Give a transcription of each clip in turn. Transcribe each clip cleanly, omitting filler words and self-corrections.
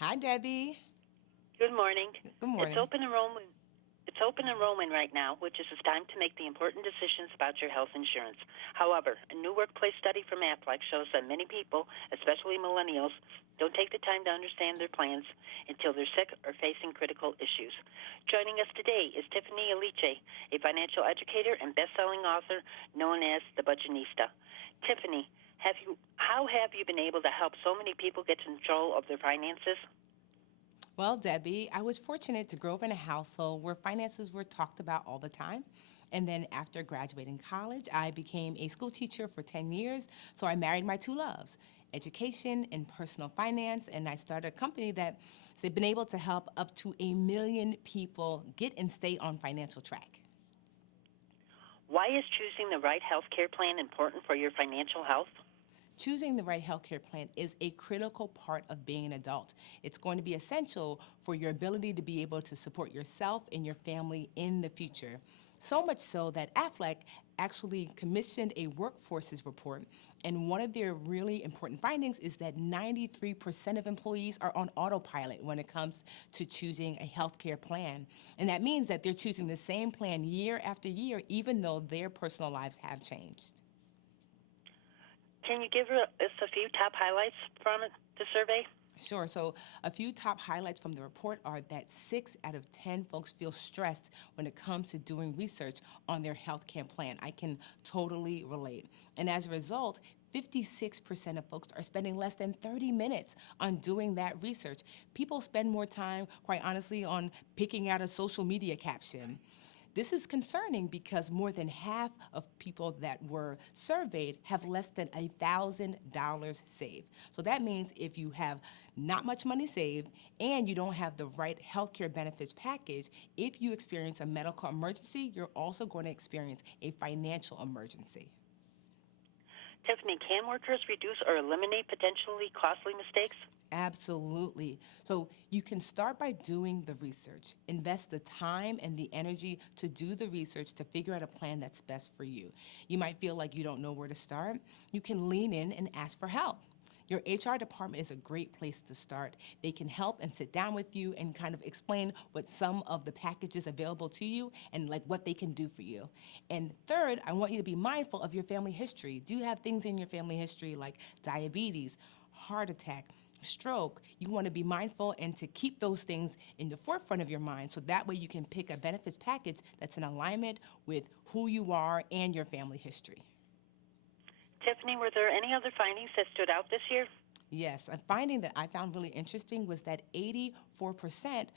Hi, Debbie. Good morning. Good It's morning. open enrollment. It's open enrollment right now, which is the time to make the important decisions about your health insurance. However, a new workplace study from Aflac shows that many people, especially millennials, don't take the time to understand their plans until they're sick or facing critical issues. Joining us today is Tiffany Aliche, a financial educator and best-selling author known as the Budgetnista. Tiffany, how have you been able to help so many people get control of their finances? Well, Debbie, I was fortunate to grow up in a household where finances were talked about all the time. And then after graduating college, I became a school teacher for 10 years. So I married my two loves, education and personal finance. And I started a company that's been able to help up to 1 million people get and stay on financial track. Why is choosing the right health care plan important for your financial health? Choosing the right healthcare plan is a critical part of being an adult. It's going to be essential for your ability to be able to support yourself and your family in the future. So much so that Aflac actually commissioned a WorkForces report, and one of their really important findings is that 93% of employees are on autopilot when it comes to choosing a healthcare plan. And that means that they're choosing the same plan year after year, even though their personal lives have changed. Can you give us a few top highlights from the survey? Sure. So, a few top highlights from the report are that 6 out of 10 folks feel stressed when it comes to doing research on their health care plan. I can totally relate. And as a result, 56% of folks are spending less than 30 minutes on doing that research. People spend more time, quite honestly, on picking out a social media caption. This is concerning because more than half of people that were surveyed have less than $1,000 saved. So that means if you have not much money saved and you don't have the right healthcare benefits package, if you experience a medical emergency, you're also going to experience a financial emergency. Tiffany, can workers reduce or eliminate potentially costly mistakes? Absolutely. So you can start by doing the research. Invest the time and the energy to do the research to figure out a plan that's best for you. You might feel like you don't know where to start. You can lean in and ask for help. Your HR department is a great place to start. They can help and sit down with you and kind of explain what some of the packages available to you and like what they can do for you. And third, I want you to be mindful of your family history. Do you have things in your family history like diabetes, heart attack, stroke? You want to be mindful and to keep those things in the forefront of your mind so that way you can pick a benefits package that's in alignment with who you are and your family history. Tiffany, were there any other findings that stood out this year? Yes, a finding that I found really interesting was that 84%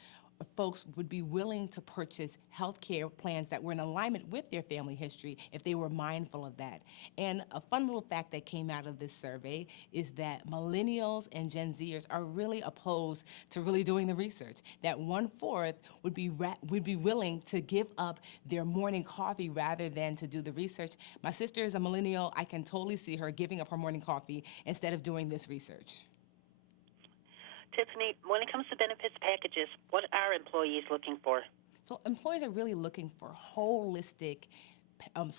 of folks would be willing to purchase health care plans that were in alignment with their family history if they were mindful of that. And a fun little fact that came out of this survey is that millennials and Gen Zers are really opposed to really doing the research. That 1/4 would be willing to give up their morning coffee rather than to do the research. My sister is a millennial. I can totally see her giving up her morning coffee instead of doing this research. Tiffany, when it comes to benefits packages, what are employees looking for? So employees are really looking for holistic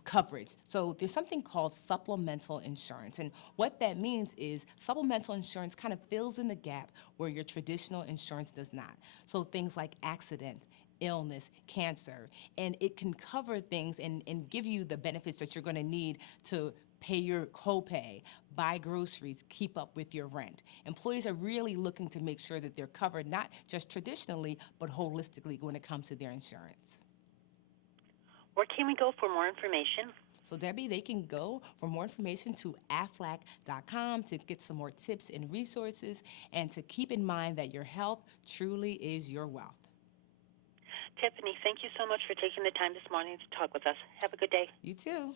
coverage. So there's something called supplemental insurance. And what that means is supplemental insurance kind of fills in the gap where your traditional insurance does not. So things like accident, illness, cancer, and it can cover things and give you the benefits that you're going to need to pay your copay, buy groceries, keep up with your rent. Employees are really looking to make sure that they're covered not just traditionally, but holistically when it comes to their insurance. Where can we go for more information? So, Debbie, they can go for more information to aflac.com to get some more tips and resources and to keep in mind that your health truly is your wealth. Tiffany, thank you so much for taking the time this morning to talk with us. Have a good day. You too.